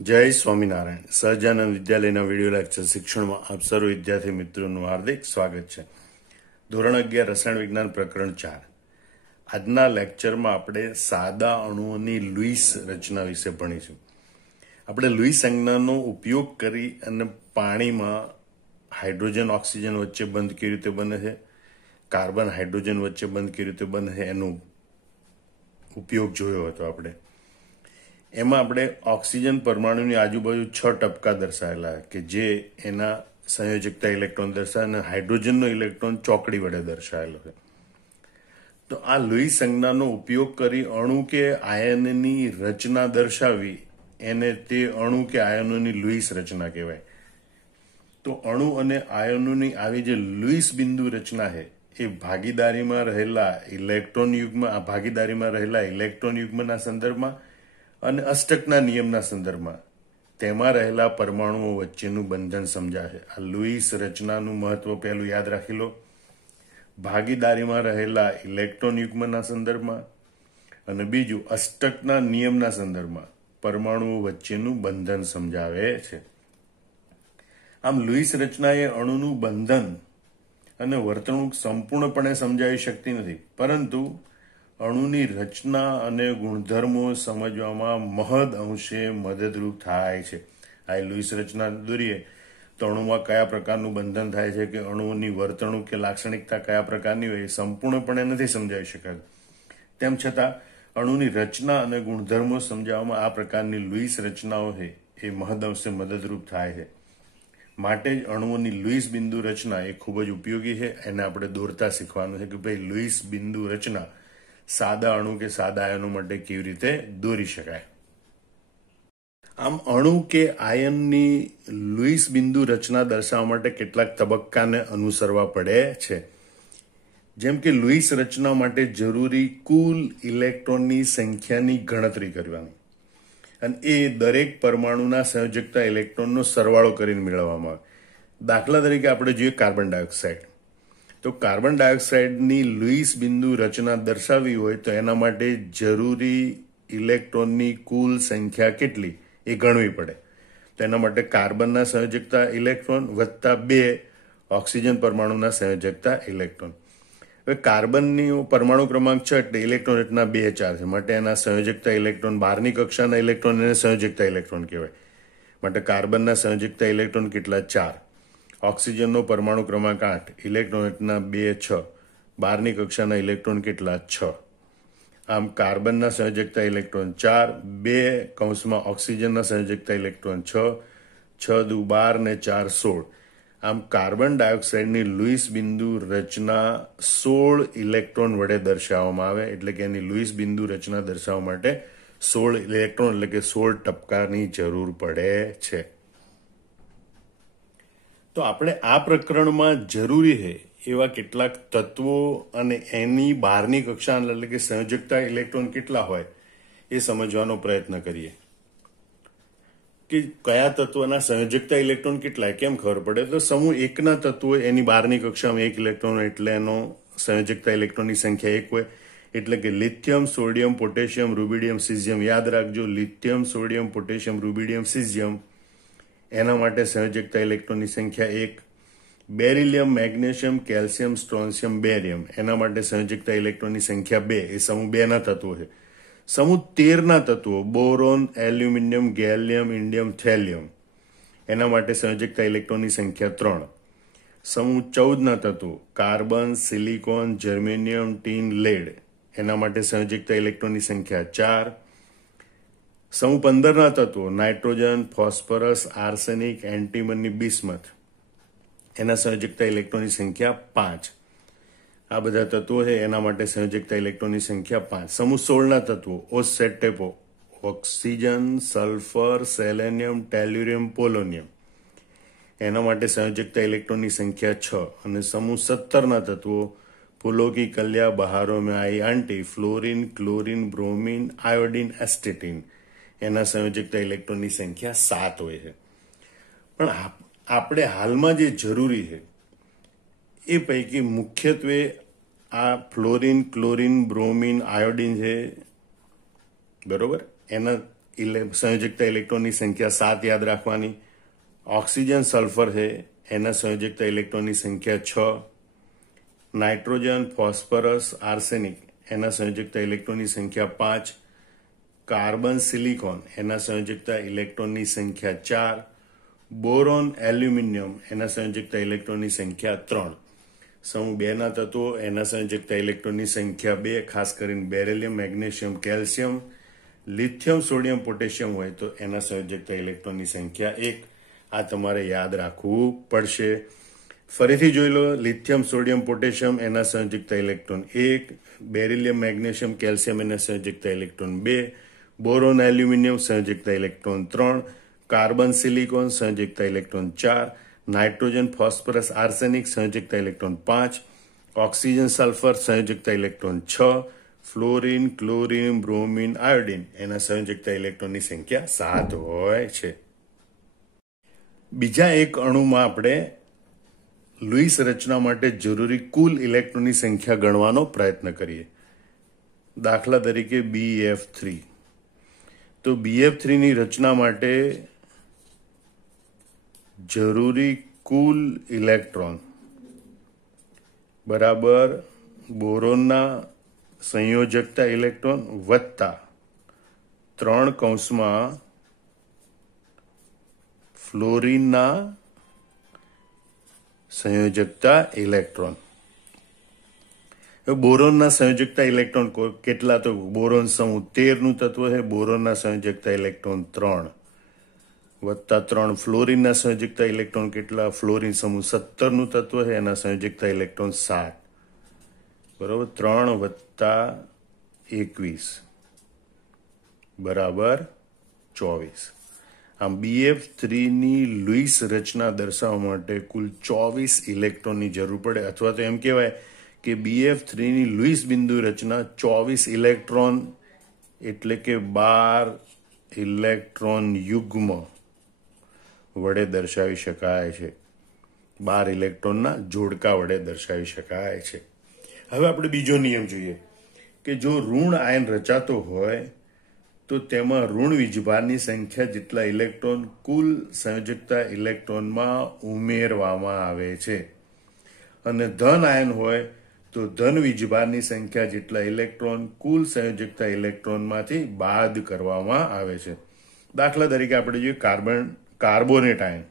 જય સ્વામિનારાયણ. સહજાનંદ વિદ્યાલયના video lecture શિક્ષણમાં આપ સર્વ વિદ્યાર્થી મિત્રોનું હાર્દિક સ્વાગત છે. ધોરણ 11 રસાયણ વિજ્ઞાન પ્રકરણ 4. આજના લેક્ચરમાં આપણે સાદા અણુઓની લુઈસ રચના વિશે ભણીશું. આપણે લુઈસ સંજ્ઞાનો ઉપયોગ કરી અને પાણીમાં હાઇડ્રોજન ઓક્સિજન વચ્ચે બંધ કેવી રીતે બને છે, કાર્બન હાઇડ્રોજન વચ્ચે બંધ કેવી રીતે બને છે એનો ઉપયોગ જોયો હતો આપણે. એમાં આપણે ઓક્સિજન પરમાણુની આજુબાજુ 6 ટપકા દર્શાવેલા કે જે એના સંયોજકતા ઇલેક્ટ્રોન દર્શાવે અને હાઇડ્રોજનનો ઇલેક્ટ્રોન ચોકડી વડે દર્શાવેલો છે. તો આ લુઈસ સંજ્ઞાનો ઉપયોગ કરી અણુ કે આયનની રચના દર્શાવી એને તે અણુ કે આયનોની લુઈસ રચના કહેવાય. તો અણુ અને આયનોની આવી જે લુઈસ બિંદુ રચના છે એ ભાગીદારીમાં રહેલા ઇલેક્ટ્રોન યુગ્મના સંદર્ભમાં અને અષ્ટકના નિયમના સંદર્ભમાં તેમાં રહેલા પરમાણુઓ વચ્ચેનું બંધન સમજાશે. આ લુઈસ રચનાનું મહત્વ પહેલું યાદ રાખી લો. ભાગીદારીમાં રહેલા ઇલેક્ટ્રોન યુગ્મના સંદર્ભમાં અને બીજું અષ્ટકના નિયમના સંદર્ભમાં પરમાણુઓ વચ્ચેનું બંધન સમજાવે છે. આમ લુઈસ રચના એ અણુનું બંધન અને વર્તણૂક સંપૂર્ણપણે સમજાવી શકતી નથી, પરંતુ અણુની રચના અને ગુણધર્મો સમજવામાં મહદ અંશે મદદરૂપ થાય છે. આ લુઈસ રચના દોરીએ તો અણુમાં કયા પ્રકારનું બંધન થાય છે કે અણુઓની વર્તણૂક કે લાક્ષણિકતા કયા પ્રકારની હોય એ સંપૂર્ણપણે નથી સમજાવી શકાતું. તેમ છતાં અણુની રચના અને ગુણધર્મો સમજાવવામાં આ પ્રકારની લુઈસ રચનાઓ છે એ મહદ અંશે મદદરૂપ થાય છે. માટે જ અણુઓની લુઈસ બિંદુ રચના એ ખૂબ જ ઉપયોગી છે. એને આપણે દોરતા શીખવાનું છે કે ભાઈ લુઈસ બિંદુ રચના સાદા અણુ કે સાદા આયનો માટે કેવી રીતે દોરી શકાય. આમ અણુ કે આયનની લુઈસ બિંદુ રચના દર્શાવવા માટે કેટલાક તબક્કાને અનુસરવા પડે છે. જેમ કે લુઈસ રચના માટે જરૂરી કુલ ઇલેક્ટ્રોનની સંખ્યાની ગણતરી કરવાની અને એ દરેક પરમાણુના સંયોજકતા ઇલેક્ટ્રોનનો સરવાળો કરીને મેળવવામાં આવે. દાખલા તરીકે આપણે જોઈએ કાર્બન ડાયોક્સાઇડ. તો કાર્બન ડાયોક્સાઇડની લુઈસ બિંદુ રચના દર્શાવવી હોય તો એના માટે જરૂરી ઇલેક્ટ્રોનની કુલ સંખ્યા કેટલી એ ગણવી પડે. તો એના માટે કાર્બનના સંયોજકતા ઇલેક્ટ્રોન વત્તા 2 ઓક્સિજન પરમાણુના સંયોજકતા ઇલેક્ટ્રોન. હવે કાર્બનની પરમાણુ ક્રમાંક 6 એટલે ઇલેક્ટ્રોન રચના 2 4 છે. માટે એના સંયોજકતા ઇલેક્ટ્રોન 12ની કક્ષાના ઇલેક્ટ્રોન એને સંયોજકતા ઇલેક્ટ્રોન કહેવાય. માટે કાર્બનના સંયોજકતા ઇલેક્ટ્રોન કેટલા? 4. ઓક્સિજનનો પરમાણુ ક્રમાંક 8, ઇલેક્ટ્રોન રચના 2 6, 12ની કક્ષાના ઇલેક્ટ્રોન કેટલા? 6. આમ કાર્બનના સંયોજકતા ઇલેક્ટ્રોન 4, 2 કૌંસમાં ઓક્સિજનના સંયોજકતા ઇલેક્ટ્રોન 6, 6 દુ 12 ને 4 16. આમ કાર્બન ડાયોક્સાઇડની લુઈસ બિંદુ રચના 16 ઇલેક્ટ્રોન વડે દર્શાવવામાં આવે. એટલે કે એની લુઈસ બિંદુ રચના દર્શાવવા માટે 16 ઇલેક્ટ્રોન એટલે કે 16 ટપકાની જરૂર પડે છે. તો આપણે આ પ્રકરણમાં જરૂરી છે એવા કેટલાક તત્વો અને એની બહારની કક્ષા એટલે કે સંયોજકતા ઇલેક્ટ્રોન કેટલા હોય એ સમજવાનો પ્રયત્ન કરીએ. કે કયા તત્વના સંયોજકતા ઇલેક્ટ્રોન કેટલા કેમ ખબર પડે? તો સમૂહ 1ના તત્વો એની બહારની કક્ષામાં 1 ઇલેક્ટ્રોન એટલે એનો સંયોજકતા ઇલેક્ટ્રોનની સંખ્યા 1 હોય. એટલે કે lithium, sodium, potassium, rubidium, caesium. યાદ રાખજો, lithium, sodium, potassium, rubidium, caesium એના માટે સંયોજકતા ઇલેક્ટ્રોનની સંખ્યા 1. બેરિલિયમ, મેગ્નેશિયમ, કેલ્શિયમ, સ્ટ્રોન્શિયમ, બેરિયમ એના માટે સંયોજકતા ઇલેક્ટ્રોનની સંખ્યા 2. એ સમૂહ 2ના તત્વો છે. સમૂહ 13ના તત્વો boron, aluminium, gallium, indium, thallium એના માટે સંયોજકતા ઇલેક્ટ્રોનની સંખ્યા 3. સમૂહ 14ના તત્વો carbon, silicon, germanium, tin, lead એના માટે સંયોજકતા ઇલેક્ટ્રોનની સંખ્યા 4. સમૂહ 15ના તત્વો nitrogen, phosphorus, arsenic, antimony, bismuth એના સંયોજકતા ઇલેક્ટ્રોનની સંખ્યા 5. આ બધા તત્વો છે એના માટે સંયોજકતા ઇલેક્ટ્રોનની સંખ્યા 5. સમૂહ 16ના તત્વો ઓસેટેપો ઓક્સિજન, સલ્ફર, સેલેનિયમ, ટેલ્યુરિયમ, પોલોનિયમ એના માટે સંયોજકતા ઇલેક્ટ્રોનની સંખ્યા 6. અને સમૂહ 17ના તત્વો પુલોકી, કલ્યા, બહારોમાઈ, આંટી, ફ્લોરિન, ક્લોરિન, બ્રોમિન, આયોડિન, એસ્ટેટિન એના સંયોજકતા ઇલેક્ટ્રોનની સંખ્યા 7 હોય છે. પણ આપણે હાલમાં જે જરૂરી છે એ પૈકી મુખ્યત્વે આ ફ્લોરિન, ક્લોરિન, બ્રોમિન, આયોડિન છે, બરોબર? એના संयोजकता इलेक्ट्रॉन की संख्या 7 याद रखवानी। ऑक्सीजन सल्फर है एना संयोजकता इलेक्ट्रॉन की संख्या 6। नाइट्रोजन फॉस्फरस आर्सेनिक एना संयोजकता इलेक्ट्रॉन की संख्या 5। कार्बन सिलिकॉन एना संयोजकता इलेक्ट्रॉन की संख्या 4। बोरोन एल्यूमिनियम एना संयोजकता इलेक्ट्रॉन की संख्या 3। समूह 2 ना तत्वों एना संयोजकता इलेक्ट्रॉन की संख्या 2, खास કરીને beryllium, magnesium, calcium, lithium, sodium, potassium હોય તો એના સંયોજકતા ઇલેક્ટ્રોનની સંખ્યા 1। આ તમારે યાદ રાખવું પડશે। ફરીથી જોઈ લો, લિથિયમ, સોડિયમ, પોટેશિયમ એના સંયોજકતા ઇલેક્ટ્રોન 1, બેરિલિયમ, મેગ્નેશિયમ, કેલ્શિયમ એના સંયોજકતા ઇલેક્ટ્રોન 2, બોરોન એલ્યુમિનિયમ સંયોજકતા ઇલેક્ટ્રોન 3, કાર્બન સિલિકોન સંયોજકતા ઇલેક્ટ્રોન 4, નાઇટ્રોજન ફોસ્ફરસ આર્સેનિક સંયોજકતા ઇલેક્ટ્રોન 5, ઓક્સિજન સલ્ફર સંયોજકતા electron 6, fluorine, chlorine, bromine, iodine એના સંયોજકતા ઇલેક્ટ્રોનની સંખ્યા 7 હોય છે। બીજા એક અણુમાં આપણે લુઈસ રચના માટે જરૂરી કુલ ઇલેક્ટ્રોનની સંખ્યા ગણવાનો પ્રયત્ન કરીએ। દાખલા તરીકે BF3। તો BF3 ની રચના માટે જરૂરી કુલ ઇલેક્ટ્રોન બરાબર બોરોનના સંયોજકતા ઇલેક્ટ્રોન વત્તા 3 કૌંસમાં ફ્લોરિનના સંયોજકતા ઇલેક્ટ્રોન। બોરોનના સંયોજકતા ઇલેક્ટ્રોન કેટલા? તો બોરોન સમૂહ 13 નું તત્વ છે, બોરોનના સંયોજકતા ઇલેક્ટ્રોન 3 વત્તા 3 ફ્લોરિનના સંયોજકતા ઇલેક્ટ્રોન કેટલા? ફ્લોરિન સમૂહ 17 નું તત્વ છે, એના સંયોજકતા ઇલેક્ટ્રોન 7 બરોબર। 3 વત્તા 21 બરાબર 24। આમ BF3 ની લુઈસ રચના દર્શાવવા માટે કુલ 24 ઇલેક્ટ્રોનની જરૂર પડે, અથવા તો એમ કહેવાય કે BF3 ની લુઈસ બિંદુ રચના 24 ઇલેક્ટ્રોન એટલે કે 12 ઇલેક્ટ્રોન યુગ્મ વડે દર્શાવી શકાય છે। 12 ઇલેક્ટ્રોનના જોડકા વડે દર્શાવી શકાય છે। હવે આપણે બીજો નિયમ જોઈએ કે જો ઋણ આયન રચાતો હોય તો તેમાં ઋણ વીજભારની સંખ્યા જેટલા ઇલેક્ટ્રોન કુલ સંયોજકતા ઇલેક્ટ્રોનમાં ઉમેરવામાં આવે છે, અને ધન આયન હોય તો ધન વીજભારની સંખ્યા જેટલા ઇલેક્ટ્રોન કુલ સંયોજકતા ઇલેક્ટ્રોનમાંથી બાદ કરવામાં આવે છે। દાખલા તરીકે આપણે જોઈએ કાર્બોનેટ આયન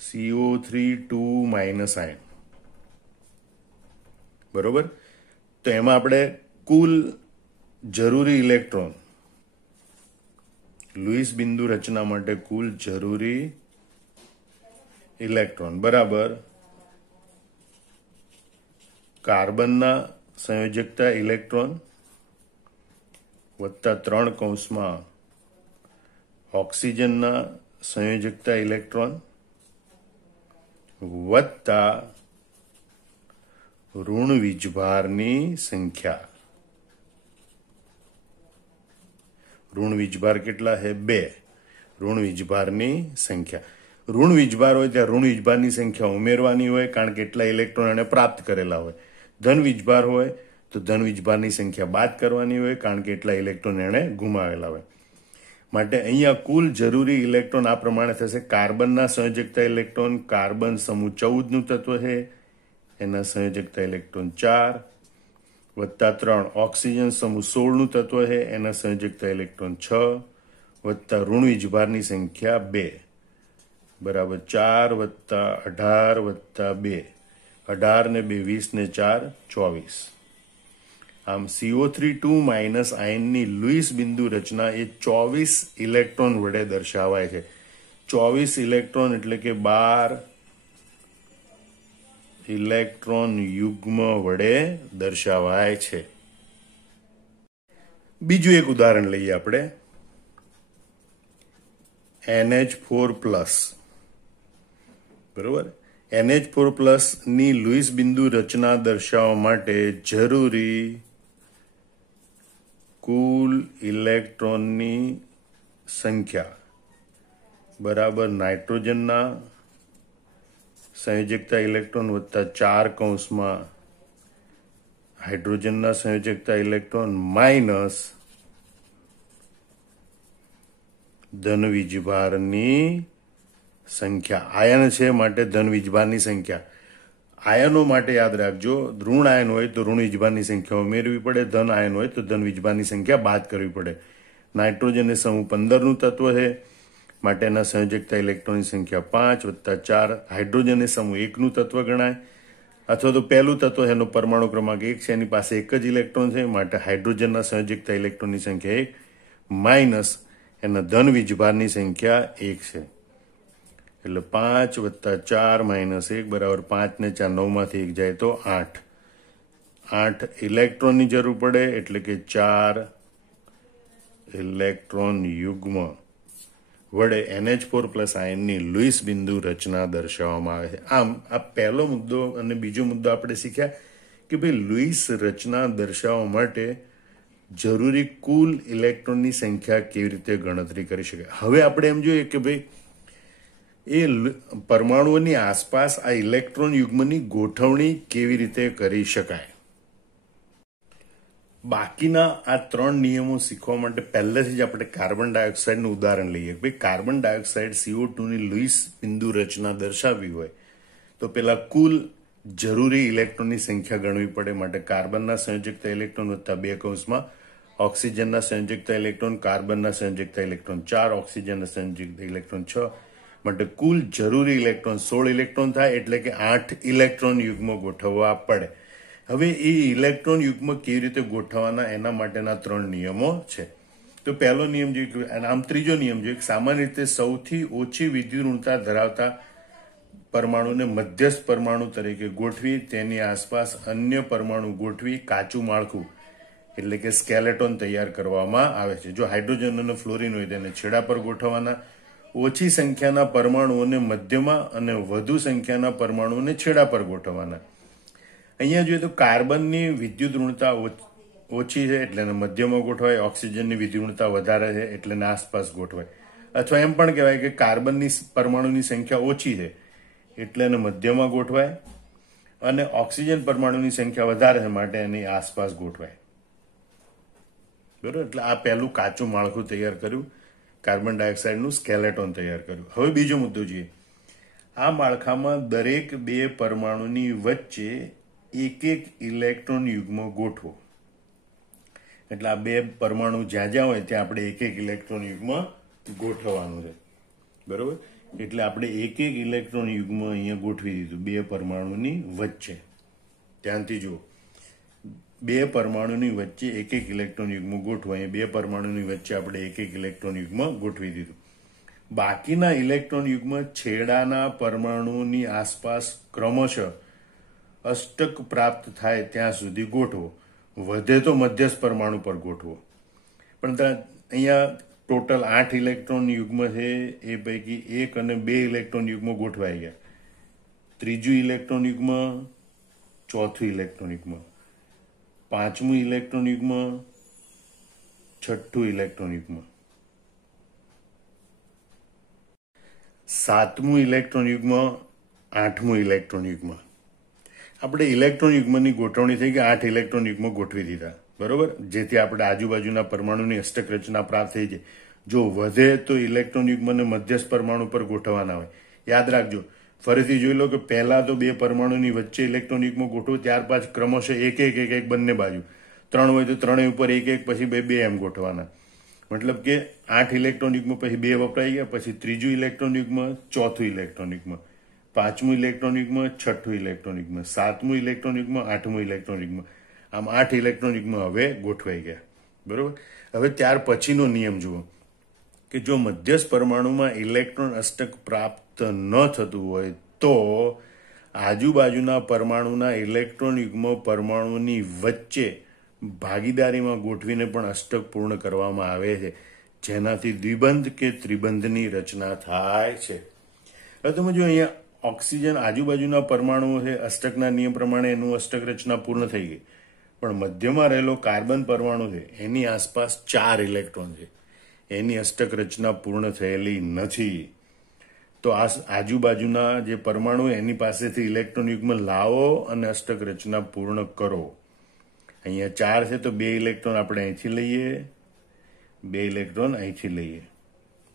CO3 આયન બરોબર। તો એમાં આપણે કુલ જરૂરી ઇલેક્ટ્રોન લુઈસ બિંદુ રચના માટે કુલ જરૂરી ઇલેક્ટ્રોન બરાબર કાર્બનના સંયોજકતા ઇલેક્ટ્રોન વત્તા 3 કૌંસમાં ઓક્સિજનના સંયોજકતા ઇલેક્ટ્રોન વત્તા ઋણ વીજભારની સંખ્યા। ઋણ વીજભાર કેટલા છે? 2 ઋણ વીજભારની સંખ્યા। ઋણ વીજભાર હોય ત્યાં ઋણ વીજભારની સંખ્યા ઉમેરવાની હોય, કારણ કે એટલા ઇલેક્ટ્રોન એને પ્રાપ્ત કરેલા હોય। ધન વીજભાર હોય તો ધન વીજભારની સંખ્યા બાદ કરવાની હોય, કારણ કે એટલા ઇલેક્ટ્રોન એને ગુમાવેલા હોય। માટે અહીંયા કુલ જરૂરી ઇલેક્ટ્રોન આ પ્રમાણે થશે। કાર્બનના સંયોજકતા ઇલેક્ટ્રોન, કાર્બન સમૂહ 14 નું તત્વ છે, એના સંયોજકતા ઇલેક્ટ્રોન 4 વત્તા 3 ઓક્સિજન સમૂહ 16 નું તત્વ છે, એના સંયોજકતા ઇલેક્ટ્રોન 6 વત્તા ઋણ વીજભારની સંખ્યા 2 બરાબર 4 વત્તા 18 વત્તા 2 18 ને 2 20 ને 4 24। આમ CO3 આયનની લુઈસ બિંદુ રચના એ 24 ઇલેક્ટ્રોન વડે દર્શાવાય છે। 24 ઇલેક્ટ્રોન એટલે કે 12 ઇલેક્ટ્રોન યુગ્મ વડે દર્શાવાય છે। બીજું એક ઉદાહરણ લઈએ આપણે NH4+ બરોબર। NH4+ ની લુઈસ બિંદુ રચના દર્શાવવા માટે જરૂરી કુલ ઇલેક્ટ્રોનની સંખ્યા બરાબર નાઇટ્રોજનના સંયોજકતા ઇલેક્ટ્રોન વત્તા 4 કૌંસમાં હાઇડ્રોજનના સંયોજકતા ઇલેક્ટ્રોન માઇનસ ધન વીજભારની સંખ્યા. આયન છે માટે ધન વીજભારની સંખ્યા. આયનો માટે યાદ રાખજો, ઋણ આયન હોય તો ઋણ વીજભારની સંખ્યા ઉમેરવી પડે, ધન આયન હોય તો ધન વીજભારની સંખ્યા બાદ કરવી પડે. નાઇટ્રોજન એ સમૂહ 15 નું તત્વ છે માટે એના સંયોજકતા ઇલેક્ટ્રોનની સંખ્યા 5 વત્તા 4. હાઇડ્રોજન એ સમૂહ 1 નું તત્વ ગણાય, અથવા તો પહેલું તત્વ એનો પરમાણુ ક્રમાંક 1 છે, એની પાસે એક જ ઇલેક્ટ્રોન છે માટે હાઇડ્રોજનના સંયોજકતા ઇલેક્ટ્રોનની સંખ્યા 1 માઇનસ એના ધન વીજભારની સંખ્યા 1 છે. એટલે 5 વત્તા 4 માઇનસ 1 બરાબર 5 ને 4 9 માંથી 1 જાય તો 8. 8 ઇલેક્ટ્રોનની જરૂર પડે એટલે કે 4 ઇલેક્ટ્રોન યુગ્મ વડે NH4 પ્લસ આયનની લુઈસ બિંદુ રચના દર્શાવવામાં આવે છે. આમ આ પહેલો મુદ્દો અને બીજો મુદ્દો આપણે શીખ્યા કે ભાઈ લુઈસ રચના દર્શાવવા માટે જરૂરી કુલ ઇલેક્ટ્રોનની સંખ્યા કેવી રીતે ગણતરી કરી શકાય. હવે આપણે એમ જોઈએ કે ભાઈ એ પરમાણુઓની આસપાસ આ ઇલેક્ટ્રોન યુગ્મની ગોઠવણી કેવી રીતે કરી શકાય. બાકીના આ 3 નિયમો શીખવા માટે પહેલેથી જ આપણે કાર્બન ડાયોક્સાઇડનું ઉદાહરણ લઈએ. ભાઈ કાર્બન ડાયોક્સાઇડ CO2 ની લુઈસ બિંદુ રચના દર્શાવવી હોય તો પેલા કુલ જરૂરી ઇલેક્ટ્રોનની સંખ્યા ગણવી પડે માટે કાર્બનના સંયોજકતા ઇલેક્ટ્રોન વત્તા 2 કૌંસમાં ઓક્સિજનના સંયોજકતા ઇલેક્ટ્રોન, કાર્બનના સંયોજકતા ઇલેક્ટ્રોન 4, ઓક્સિજનના સંયોજકતા ઇલેક્ટ્રોન 6 માટે કુલ જરૂરી ઇલેક્ટ્રોન 16 ઇલેક્ટ્રોન થાય, એટલે કે 8 ઇલેક્ટ્રોન યુગ્મો ગોઠવવા પડે. હવે એ ઇલેક્ટ્રોન યુગ્મ કેવી રીતે ગોઠવવાના એના માટેના 3 નિયમો છે. તો પહેલો નિયમ જોઈએ, આમ ત્રીજો નિયમ જોઈએ, સામાન્ય રીતે સૌથી ઓછી વિદ્યુત ઋણતા ધરાવતા પરમાણુને મધ્યસ્થ પરમાણુ તરીકે ગોઠવી તેની આસપાસ અન્ય પરમાણુ ગોઠવી કાચું માળખું એટલે કે સ્કેલેટોન તૈયાર કરવામાં આવે છે. જો હાઇડ્રોજન અને ફ્લોરિન હોય તેને છેડા પર ગોઠવવાના, ઓછી સંખ્યાના પરમાણુઓને મધ્યમાં અને વધુ સંખ્યાના પરમાણુઓને છેડા પર ગોઠવવાના. અહીંયા જોઈએ તો કાર્બનની વિદ્યુત ઋણતા ઓછી છે એટલે એને મધ્યમાં ગોઠવાય, ઓક્સિજનની વિદ્યુત ઋણતા વધારે છે એટલે એને આસપાસ ગોઠવાય. અથવા એમ પણ કહેવાય કે કાર્બનની પરમાણુની સંખ્યા ઓછી છે એટલે એને મધ્યમાં ગોઠવાય, અને ઓક્સિજન પરમાણુની સંખ્યા વધારે છે માટે એની આસપાસ ગોઠવાય. બરોબર, એટલે આ પહેલું કાચું માળખું તૈયાર કર્યું, કાર્બન ડાયોક્સાઇડનું સ્કેલેટોન તૈયાર કર્યું. હવે બીજો મુદ્દો જોઈએ. આ માળખામાં દરેક 2 પરમાણુની વચ્ચે એક ઇલેક્ટ્રોન યુગ્મ ગોઠવો. એટલે આ 2 પરમાણુ જ્યાં જ્યાં હોય ત્યાં આપણે એક ઇલેક્ટ્રોન યુગ્મ ગોઠવવાનું છે. બરોબર, એટલે આપણે એક ઇલેક્ટ્રોન યુગ્મ અહીંયા ગોઠવી દીધું 2 પરમાણુની વચ્ચે. ધ્યાનથી જુઓ, 2 પરમાણુની વચ્ચે એક ઇલેક્ટ્રોન યુગ્મ ગોઠવો. અહીંયા 2 પરમાણુની વચ્ચે આપણે એક ઇલેક્ટ્રોન યુગ્મ ગોઠવી દીધું. બાકીના ઇલેક્ટ્રોન યુગ્મ છેડાના પરમાણુની આસપાસ ક્રમશઃ અષ્ટક પ્રાપ્ત થાય ત્યાં સુધી ગોઠવો. વધે તો મધ્યસ્થ પરમાણુ પર ગોઠવો. પણ અહીંયા ટોટલ 8 ઇલેક્ટ્રોન યુગ્મ છે, એ પૈકી 1 અને 2 ઇલેક્ટ્રોન યુગ્મ ગોઠવાઈ ગયા. ત્રીજું ઇલેક્ટ્રોન યુગ્મ, ચોથું ઇલેક્ટ્રોન યુગ્મ, પાંચમું ઇલેક્ટ્રોન યુગ્મ, છઠ્ઠું ઇલેક્ટ્રોન યુગ્મ, સાતમું ઇલેક્ટ્રોન યુગ્મ, આઠમું ઇલેક્ટ્રોન યુગ્મ. આપણે ઇલેક્ટ્રોન યુગ્મની ગોઠવણી થઈ કે 8 ઇલેક્ટ્રોન યુગ્મ ગોઠવી દીધા. બરોબર, જેથી આપણે આજુબાજુના પરમાણુની અષ્ટક રચના પ્રાપ્ત થઈ જાય. જો વધે તો ઇલેક્ટ્રોન યુગ્મને મધ્યસ્થ પરમાણુ પર ગોઠવવાના હોય. યાદ રાખજો, ફરીથી જોઈ લો કે પહેલા તો 2 પરમાણુની વચ્ચે ઇલેક્ટ્રોન યુગ્મ ગોઠવો, ત્યાર પછી ક્રમશઃ એક એક બંને બાજુ. 3 હોય તો 3 ઉપર એક પછી 2 એમ ગોઠવાના. મતલબ કે 8 ઇલેક્ટ્રોન યુગ્મ પછી 2 વપરાઈ ગયા, પછી ત્રીજું ઇલેક્ટ્રોન યુગ્મ, ચોથું ઇલેક્ટ્રોન યુગ્મ, પાંચમું ઇલેક્ટ્રોન યુગ્મ, છઠ્ઠું ઇલેક્ટ્રોન યુગ્મ, સાતમું ઇલેક્ટ્રોન યુગ્મ, આઠમું ઇલેક્ટ્રોન યુગ્મ. આમ 8 ઇલેક્ટ્રોન યુગ્મ હવે ગોઠવાઈ ગયા. બરોબર, હવે ત્યાર પછીનો નિયમ જુઓ કે જો મધ્યસ્થ પરમાણુમાં ઇલેક્ટ્રોન અષ્ટક પ્રાપ્ત ન થતું હોય તો આજુબાજુના પરમાણુના ઇલેક્ટ્રોન યુગ્મ પરમાણુની વચ્ચે ભાગીદારીમાં ગોઠવીને પણ અષ્ટક પૂર્ણ કરવામાં આવે છે, જેનાથી દ્વિબંધ કે ત્રિબંધની રચના થાય છે. હવે તમે જો અહીંયા ઓક્સિજન આજુબાજુના પરમાણુઓ છે, અષ્ટકના નિયમ પ્રમાણે એનું અષ્ટક રચના પૂર્ણ થઈ ગઈ, પણ મધ્યમાં રહેલો કાર્બન પરમાણુ છે એની આસપાસ 4 ઇલેક્ટ્રોન છે, એની અષ્ટક રચના પૂર્ણ થયેલી નથી. તો આ આજુબાજુના જે પરમાણુ એની પાસેથી ઇલેક્ટ્રોન યુગ્મ લાવો અને અષ્ટક રચના પૂર્ણ કરો. અહીંયા 4 છે તો 2 ઇલેક્ટ્રોન આપણે અહીંથી લઈએ, 2 ઇલેક્ટ્રોન અહીંથી લઈએ.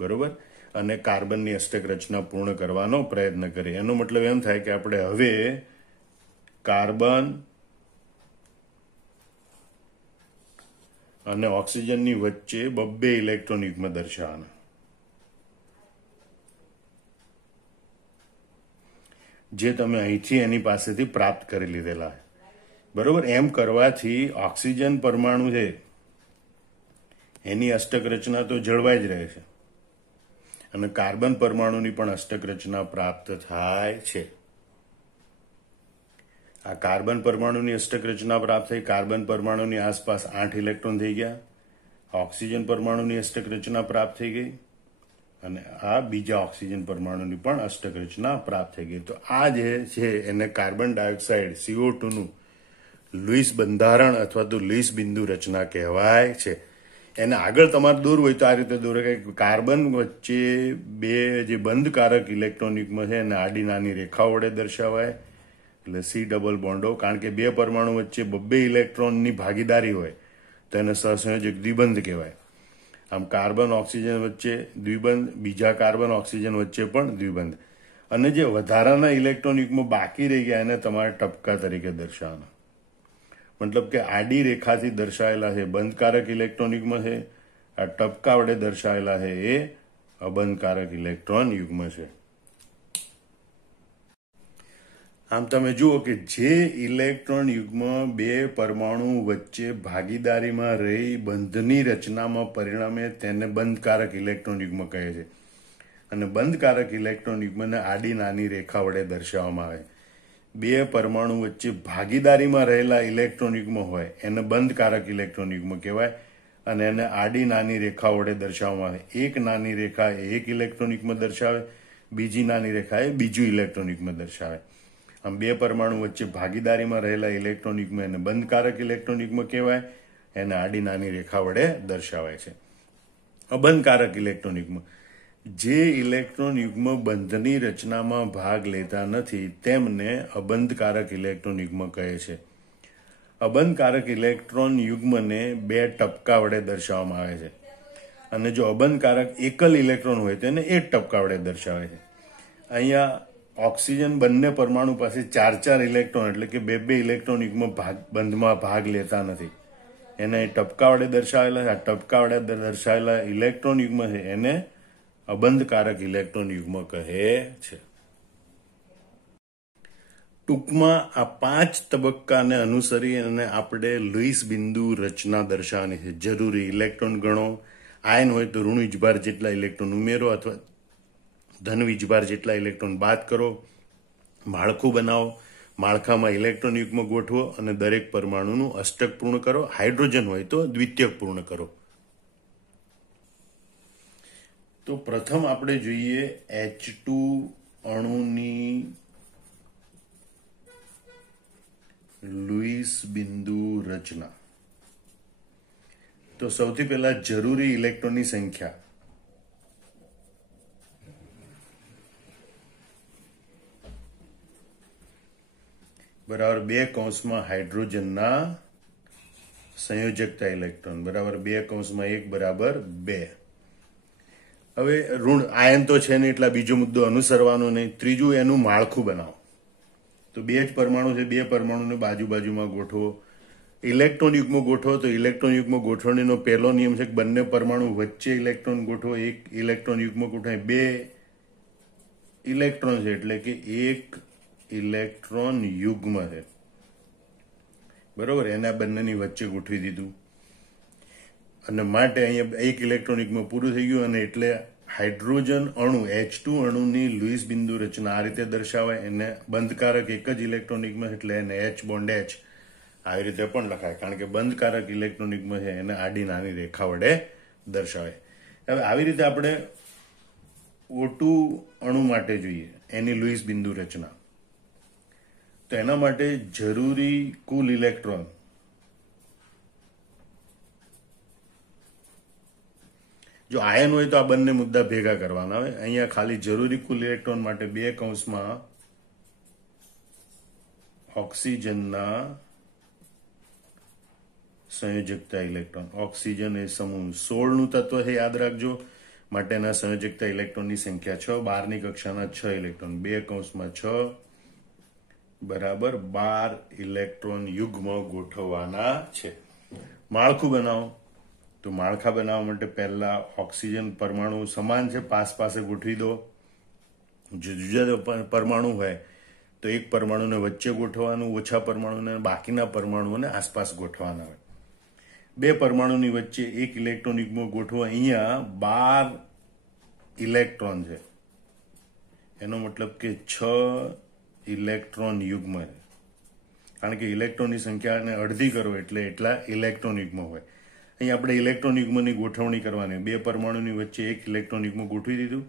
બરોબર, અને કાર્બનની અષ્ટક રચના પૂર્ણ કરવાનો પ્રયત્ન કરીએ. એનો મતલબ એમ થાય કે આપણે હવે કાર્બન અને ઓક્સિજનની વચ્ચે 2 ઇલેક્ટ્રોન યુગ્મ દર્શાવવાના. જે તમે અહીંથી એની પાસેથી પ્રાપ્ત કરી લીધેલા. બરોબર, એમ કરવાથી ઓક્સિજન પરમાણુ છે એની અષ્ટક રચના તો જળવાઈ જ રહે છે અને કાર્બન પરમાણુની પણ અષ્ટક રચના પ્રાપ્ત થાય છે. આ કાર્બન પરમાણુની અષ્ટક રચના પ્રાપ્ત થઈ. કાર્બન પરમાણુની આસપાસ 8 ઇલેક્ટ્રોન થઈ ગયા. ઓક્સિજન પરમાણુની અષ્ટક રચના પ્રાપ્ત થઈ ગઈ અને આ બીજા ઓક્સિજન પરમાણુની પણ અષ્ટક રચના પ્રાપ્ત થઈ ગઈ. તો આ જે છે એને કાર્બન ડાયોક્સાઇડ CO2 નું લુઈસ બંધારણ અથવા તો લુઈસ બિંદુ રચના કહેવાય છે. એને આગળ તમારે દોરવું હોય તો આ રીતે દોરે કે કાર્બન વચ્ચે 2 જે બંધકારક ઇલેક્ટ્રોન યુગ્મ છે એને આડી નાની રેખાઓ વડે દર્શાવાય, એટલે C ડબલ બોન્ડો. કારણ કે 2 પરમાણુ વચ્ચે 2 ઇલેક્ટ્રોનની ભાગીદારી હોય તો એને સહસંયોજક દ્વિબંધ કહેવાય. આમ કાર્બન ઓક્સિજન વચ્ચે દ્વિબંધ, બીજા કાર્બન ઓક્સિજન વચ્ચે પણ દ્વિબંધ. અને જે વધારાના ઇલેક્ટ્રોન યુગ્મો બાકી રહી ગયા એને તમારે ટપકા તરીકે દર્શાવવાના. મતલબ કે આડી રેખાથી દર્શાવેલા છે બંધકારક ઇલેક્ટ્રોન યુગ્મ છે, આ ટપકા વડે દર્શાવેલા છે એ અબંધકારક ઇલેક્ટ્રોન યુગ્મ છે. આમ તમે જુઓ કે જે ઇલેક્ટ્રોન યુગ્મ 2 પરમાણુ વચ્ચે ભાગીદારીમાં રહી બંધની રચનામાં પરિણમે તેને બંધકારક ઇલેક્ટ્રોન યુગ્મ કહે છે. અને બંધકારક ઇલેક્ટ્રોન યુગ્મને આડી નાની રેખા વડે દર્શાવવામાં આવે. 2 પરમાણુ વચ્ચે ભાગીદારીમાં રહેલા ઇલેક્ટ્રોન યુગ્મ હોય એને બંધકારક ઇલેક્ટ્રોન યુગ્મ કહેવાય અને એને આડી નાની રેખા વડે દર્શાવવામાં આવે. એક નાની રેખા એ એક ઇલેક્ટ્રોન યુગ્મ દર્શાવે, બીજી નાની રેખા એ બીજું ઇલેક્ટ્રોન યુગ્મ દર્શાવે. આમ 2 પરમાણુ વચ્ચે ભાગીદારીમાં રહેલા ઇલેક્ટ્રોન યુગ્મ એને બંધકારક ઇલેક્ટ્રોન યુગ્મ કહેવાય, એને આડી નાની રેખા વડે દર્શાવાય છે. અબંધકારક ઇલેક્ટ્રોન યુગ્મ, જે ઇલેક્ટ્રોન યુગ્મ બંધની રચનામાં ભાગ લેતા નથી તેમને અબંધકારક ઇલેક્ટ્રોન યુગ્મ કહે છે. અબંધકારક ઇલેક્ટ્રોન યુગ્મને 2 ટપકા વડે દર્શાવવામાં આવે છે અને જો અબંધકારક એકલ ઇલેક્ટ્રોન હોય તેને 1 ટપકા વડે દર્શાવે છે. અહીંયા ઓક્સિજન બંને પરમાણુ પાસે 4 ઇલેક્ટ્રોન એટલે કે 2 ઇલેક્ટ્રોન યુગ્મ બંધમાં ભાગ લેતા નથી, એને ટપકા વડે દર્શાવેલા છે. આ ટપકા વડે દર્શાવેલા ઇલેક્ટ્રોન યુગ્મ છે એને અબંધકારક ઇલેક્ટ્રોન યુગ્મ કહે છે. ટૂંકમાં આ 5 તબક્કાને અનુસરી અને આપણે લુઈસ બિંદુ રચના દર્શાવવાની છે. જરૂરી ઇલેક્ટ્રોન ગણો, આયન હોય તો ઋણ વીજભાર જેટલા ઇલેક્ટ્રોન ઉમેરો અથવા ધન વીજભાર જેટલા ઇલેક્ટ્રોન બાદ કરો, માળખું બનાવો, માળખામાં ઇલેક્ટ્રોન યુગ્મ ગોઠવો અને દરેક પરમાણુનું અષ્ટક પૂર્ણ કરો. હાઇડ્રોજન હોય તો દ્વિતીયક પૂર્ણ કરો. તો પ્રથમ આપણે જોઈએ H2 અણુની લુઈસ બિંદુ રચના. તો સૌથી પહેલા જરૂરી ઇલેક્ટ્રોનની સંખ્યા. બરાબર 2 કૌંસમાં હાઇડ્રોજનના સંયોજકતા ઇલેક્ટ્રોન બરાબર 2 કૌંસમાં 1 બરાબર 2. હવે ઋણ આયન તો છે નહીં એટલે બીજો મુદ્દો અનુસરવાનો નહીં. ત્રીજું એનું માળખું બનાવો. તો 2 જ પરમાણુ છે, 2 પરમાણુને બાજુમાં ગોઠવો. ઇલેક્ટ્રોન યુગ્મ ગોઠવો તો ઇલેક્ટ્રોન યુગ્મ ગોઠવણીનો પહેલો નિયમ છે કે બંને પરમાણુ વચ્ચે ઇલેક્ટ્રોન ગોઠવો. 1 ઇલેક્ટ્રોન યુગ્મ ગોઠવાય, 2 ઇલેક્ટ્રોન છે એટલે કે 1 ઇલેક્ટ્રોન યુગ્મ છે. બરોબર, એના બંનેની વચ્ચે ગોઠવી દીધું અને માટે અહીંયા 1 ઇલેક્ટ્રોન યુગ્મ પૂરું થઈ ગયું અને એટલે હાઇડ્રોજન અણુ H2 અણુની લુઈસ બિંદુ રચના આ રીતે દર્શાવાય. એને બંધકારક એક જ ઇલેક્ટ્રોન યુગ્મ એટલે એને H બોન્ડ H આવી રીતે પણ લખાય, કારણ કે બંધકારક ઇલેક્ટ્રોન યુગ્મ છે એને આડી નાની રેખા વડે દર્શાવાય. હવે આવી રીતે આપણે O2 અણુ માટે જોઈએ એની લુઈસ બિંદુ રચના. તો એના માટે જરૂરી કુલ ઇલેક્ટ્રોન જો આયન હોય તો આ બંને મુદ્દા ભેગા કરવાના આવે. અહીંયા ખાલી જરૂરી કુલ ઇલેક્ટ્રોન માટે 2 કૌંસમાં ઓક્સિજનના સંયોજકતા ઇલેક્ટ્રોન. ઓક્સિજન એ સમૂહ 16 નું તત્વ છે, યાદ રાખજો. માટેના સંયોજકતા ઇલેક્ટ્રોનની સંખ્યા 6, 12ની કક્ષાના 6 ઇલેક્ટ્રોન, 2 કૌંસમાં 6 બરાબર 12 ઇલેક્ટ્રોન યુગ્મ ગોઠવવાના છે. માળખું બનાવો. તો માળખા બનાવવા માટે પહેલા ઓક્સિજન પરમાણુ સમાન છે, પાસે ગોઠવી દો. જુદા પરમાણુ હોય તો એક પરમાણુને વચ્ચે ગોઠવવાનું, ઓછા પરમાણુને બાકીના પરમાણુઓને આસપાસ ગોઠવવાના હોય. 2 પરમાણુની વચ્ચે એક ઇલેક્ટ્રોન યુગ્મ ગોઠવો. અહીંયા 12 ઇલેક્ટ્રોન છે, એનો મતલબ કે 6 ઇલેક્ટ્રોન યુગ્મ છે. કારણ કે ઇલેક્ટ્રોનની સંખ્યાને અડધી કરો એટલે એટલા ઇલેક્ટ્રોન યુગ્મ હોય. અહીં આપણે ઇલેક્ટ્રોન યુગ્મની ગોઠવણી કરવાની. 2 પરમાણુની વચ્ચે એક ઇલેક્ટ્રોન યુગ્મ ગોઠવી દીધું.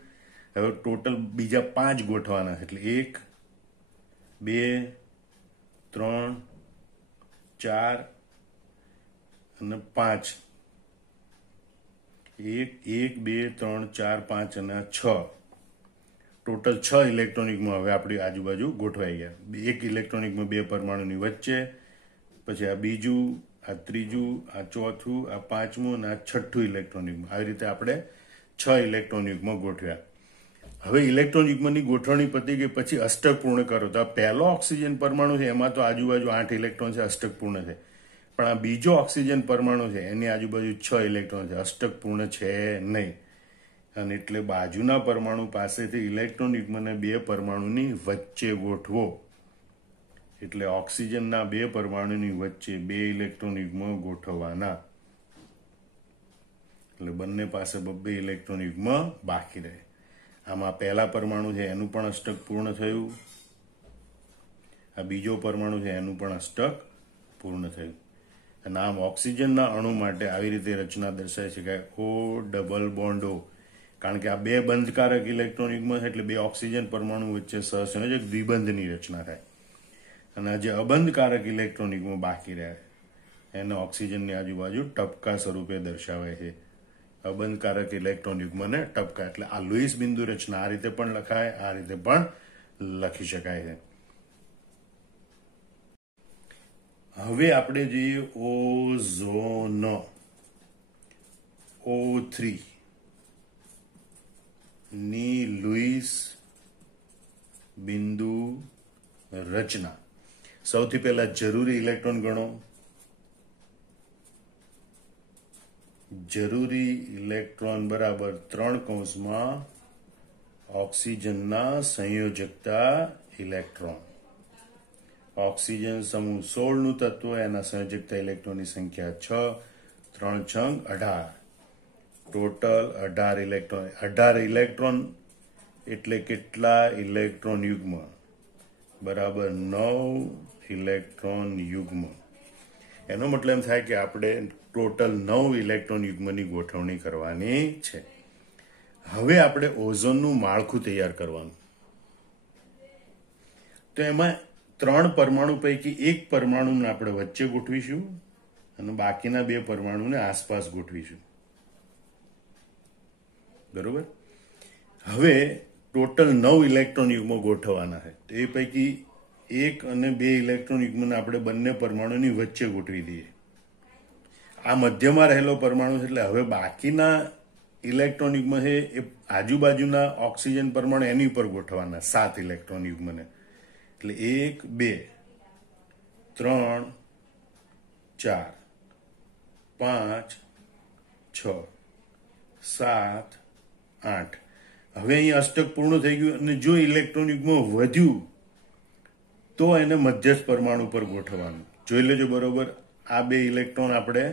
હવે ટોટલ બીજા 5 ગોઠવાના, એટલે 1 2 3 4 અને 5. 1 2 3 4 5 અને 6. ટોટલ 6 ઇલેક્ટ્રોન યુગ્મ હવે આપણી આજુબાજુ ગોઠવાઈ ગયા. એક ઇલેક્ટ્રોન યુગ્મ 2 પરમાણુની વચ્ચે, પછી આ બીજું, આ ત્રીજું, આ ચોથું, આ પાંચમું અને આ છઠ્ઠું ઇલેક્ટ્રોન યુગ્મ. આવી રીતે આપણે 6 ઇલેક્ટ્રોન યુગ્મ ગોઠવ્યા. હવે ઇલેક્ટ્રોન યુગ્મની ગોઠવણી પતી ગઈ પછી અષ્ટક પૂર્ણ કરો. તો આ પહેલો ઓક્સિજન પરમાણુ છે એમાં તો આજુબાજુ 8 ઇલેક્ટ્રોન છે, અષ્ટક પૂર્ણ છે. પણ આ બીજો ઓક્સિજન પરમાણુ છે એની આજુબાજુ 6 ઇલેક્ટ્રોન છે, અષ્ટક પૂર્ણ છે નહીં. અને એટલે બાજુના પરમાણુ પાસેથી ઇલેક્ટ્રોન યુગ્મને 2 પરમાણુની વચ્ચે ગોઠવો. એટલે ઓક્સિજનના 2 પરમાણુની વચ્ચે 2 ઇલેક્ટ્રોન યુગ્મ ગોઠવવાના. એટલે બંને પાસે 2 ઇલેક્ટ્રોન યુગ્મ બાકી રહે. આમાં પહેલા પરમાણુ છે એનું પણ અષ્ટક પૂર્ણ થયું, આ બીજો પરમાણુ છે એનું પણ અષ્ટક પૂર્ણ થયું. અને આમ ઓક્સિજનના અણુ માટે આવી રીતે રચના દર્શાવી શકાય, O ડબલ બોન્ડ O. કારણ કે આ 2 બંધકારક ઇલેક્ટ્રોન યુગ્મ છે એટલે 2 ઓક્સિજન પરમાણુ વચ્ચે સહસંયોજક દ્વિબંધની રચના થાય. અને જે અબંધકારક ઇલેક્ટ્રોન યુગ્મ બાકી રહે એને ઓક્સિજનની આજુબાજુ ટપકા સ્વરૂપે દર્શાવે છે. અબંધકારક ઇલેક્ટ્રોન યુગ્મને ટપકા, એટલે આ લુઈસ બિંદુ રચના આ રીતે પણ લખાય, આ રીતે પણ લખી શકાય છે. હવે આપણે જોઈએ ઓઝોન, O3 ની લુઈસ બિંદુ રચના. સૌથી પહેલા જરૂરી ઇલેક્ટ્રોન ગણો. જરૂરી ઇલેક્ટ્રોન બરાબર 3 કૌંસમાં ઓક્સિજનના સંયોજકતા ઇલેક્ટ્રોન. ઓક્સિજન સમૂહ 16 નું તત્વ, એના સંયોજકતા ઇલેક્ટ્રોનની સંખ્યા 6, 3 છંગ 18. Total 18 electron. 18 ઇલેક્ટ્રોન એટલે કેટલા ઇલેક્ટ્રોન યુગ્મ? બરાબર 9 ઇલેક્ટ્રોન યુગ્મ. એનો મતલબ એમ થાય કે આપણે ટોટલ 9 ઇલેક્ટ્રોન યુગ્મની ગોઠવણી કરવાની છે. હવે આપણે ઓઝોનનું માળખું તૈયાર કરવાનું. તો એમાં 3 પરમાણુ પૈકી એક પરમાણુને આપણે વચ્ચે ગોઠવીશું અને બાકીના 2 પરમાણુને આસપાસ ગોઠવીશું. બરોબર. હવે ટોટલ 9 ઇલેક્ટ્રોન યુગ્મો ગોઠવવાના છે. તો એ પૈકી 1 અને 2 ઇલેક્ટ્રોન યુગ્મને આપણે બંને પરમાણુની વચ્ચે ગોઠવી દઈએ. આ મધ્યમાં રહેલો પરમાણુ છે એટલે હવે બાકીના ઇલેક્ટ્રોન યુગ્મ છે એ આજુબાજુના ઓક્સિજન પરમાણુ એની ઉપર ગોઠવવાના, 7 ઇલેક્ટ્રોન યુગ્મને. એટલે 1 2 3 4 5 6 7 8. હવે અહીં અષ્ટક પૂર્ણ થઈ ગયું અને જો ઇલેક્ટ્રોન યુગ્મ વધ્યું તો એને મધ્યસ્થ પરમાણુ પર ગોઠવવાનું. જોઈ લેજો બરોબર. આ 2 ઇલેક્ટ્રોન આપણે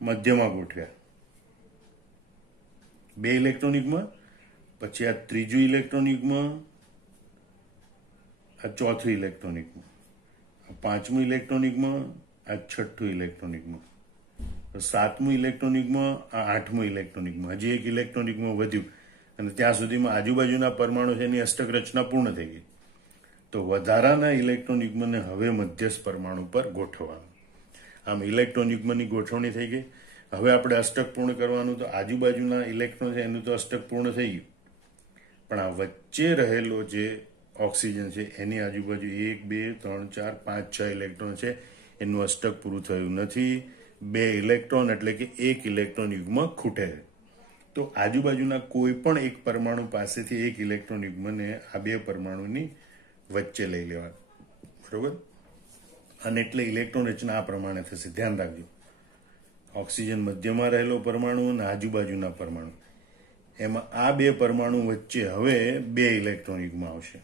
મધ્યમાં ગોઠવ્યા, 2 ઇલેક્ટ્રોન યુગ્મ, પછી આ ત્રીજું ઇલેક્ટ્રોન યુગ્મ, આ ચોથું ઇલેક્ટ્રોન યુગ્મ, આ પાંચમું ઇલેક્ટ્રોન યુગ્મ, આ છઠ્ઠું ઇલેક્ટ્રોન યુગ્મ, સાતમું ઇલેક્ટ્રોન યુગ્મ, આ આઠમું ઇલેક્ટ્રોન યુગ્મ. હજી એક ઇલેક્ટ્રોન યુગ્મ વધ્યું અને ત્યાં સુધીમાં આજુબાજુના પરમાણુ છે એની અષ્ટક રચના પૂર્ણ થઈ ગઈ. તો વધારાના ઇલેક્ટ્રોન યુગ્મને હવે મધ્યસ્થ પરમાણુ પર ગોઠવવાનું. આમ ઇલેક્ટ્રોન યુગ્મની ગોઠવણી થઈ ગઈ. હવે આપણે અષ્ટક પૂર્ણ કરવાનું. તો આજુબાજુના ઇલેક્ટ્રોન છે એનું તો અષ્ટક પૂર્ણ થઈ ગયું, પણ આ વચ્ચે રહેલો જે ઓક્સિજન છે એની આજુબાજુ 1 2 3 4 5 6 ઇલેક્ટ્રોન છે એનું અષ્ટક પૂરું થયું નથી. 2 ઇલેક્ટ્રોન એટલે કે 1 ઇલેક્ટ્રોન યુગ્મ ખૂટે છે. તો આજુબાજુના કોઈ પણ એક પરમાણુ પાસેથી એક ઇલેક્ટ્રોન યુગ્મને આ બે પરમાણુની વચ્ચે લઈ લેવા, બરોબર. અને એટલે ઇલેક્ટ્રોન રચના આ પ્રમાણે થશે. ધ્યાન રાખજો, ઓક્સિજન મધ્યમાં રહેલો પરમાણુ અને આજુબાજુના પરમાણુ, એમાં આ બે પરમાણુ વચ્ચે હવે બે ઇલેક્ટ્રોન યુગ્મ આવશે,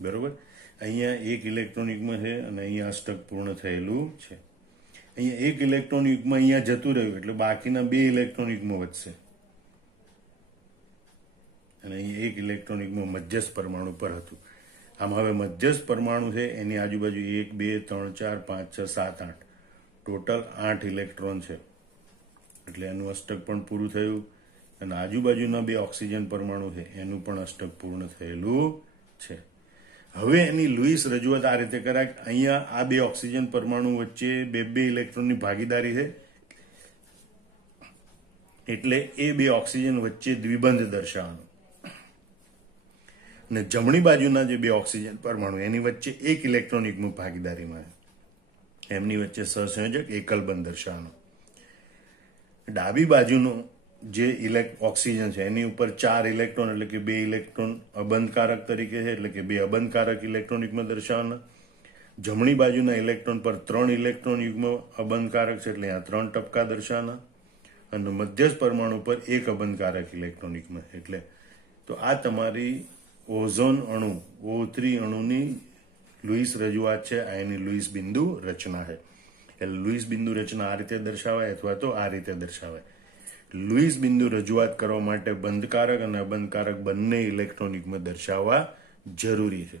બરોબર. અહીંયા એક ઇલેક્ટ્રોન યુગ્મ છે અને અહીંયા અષ્ટક પૂર્ણ થયેલું છે. અહીંયા એક ઇલેક્ટ્રોન યુગ્મ અહીંયા જતું રહ્યું એટલે બાકીના બે ઇલેક્ટ્રોન યુગ્મ વધશે અને અહીંયા એક ઇલેક્ટ્રોન યુગ્મ મધ્યસ્થ પરમાણુ પર હતું. આમ હવે મધ્યસ્થ પરમાણુ છે એની આજુબાજુ 1 2 3 4 5 6 7 8 ટોટલ 8 ઇલેક્ટ્રોન છે. એટલે એનું અષ્ટક પણ પૂરું થયું અને આજુબાજુના બે ઓક્સિજન પરમાણુ છે એનું પણ અષ્ટક પૂર્ણ થયેલું છે. હવે એની લુઈસ રજૂઆત આ રીતે કરાય કે અહીંયા આ બે ઓક્સિજન પરમાણુ વચ્ચે બે ઇલેક્ટ્રોનની ભાગીદારી છે એટલે એ બે ઓક્સિજન વચ્ચે દ્વિબંધ દર્શાવવાનો અને જમણી બાજુના જે બે ઓક્સિજન પરમાણુ એની વચ્ચે એક ઇલેક્ટ્રોન યુગ્મ ભાગીદારીમાં એમની વચ્ચે સહસંયોજક એકલ બંધ દર્શાવવાનો. ડાબી બાજુનો જે ઓક્સિજન છે એની ઉપર 4 ઇલેક્ટ્રોન એટલે કે 2 ઇલેક્ટ્રોન અબંધકારક તરીકે છે એટલે કે 2 અબંધકારક ઇલેક્ટ્રોન યુગ્મ દર્શાવવાના. જમણી બાજુના ઇલેક્ટ્રોન પર 3 ઇલેક્ટ્રોન યુગ્મ અબંધકારક છે એટલે અહીંયા 3 ટપકા દર્શાવવાના અને મધ્યસ્થ પરમાણુ પર 1 અબંધકારક ઇલેક્ટ્રોન યુગ્મ. એટલે તો આ તમારી ઓઝોન અણુ O3 અણુની લુઈસ રજૂઆત છે. આ એની લુઈસ બિંદુ રચના છે. એટલે લુઈસ બિંદુ રચના આ રીતે દર્શાવાય અથવા તો આ રીતે દર્શાવાય. લુઈસ બિંદુ રજૂઆત કરવા માટે બંધકારક અને અબંધકારક બંને ઇલેક્ટ્રોન યુગ્મ દર્શાવવા જરૂરી છે.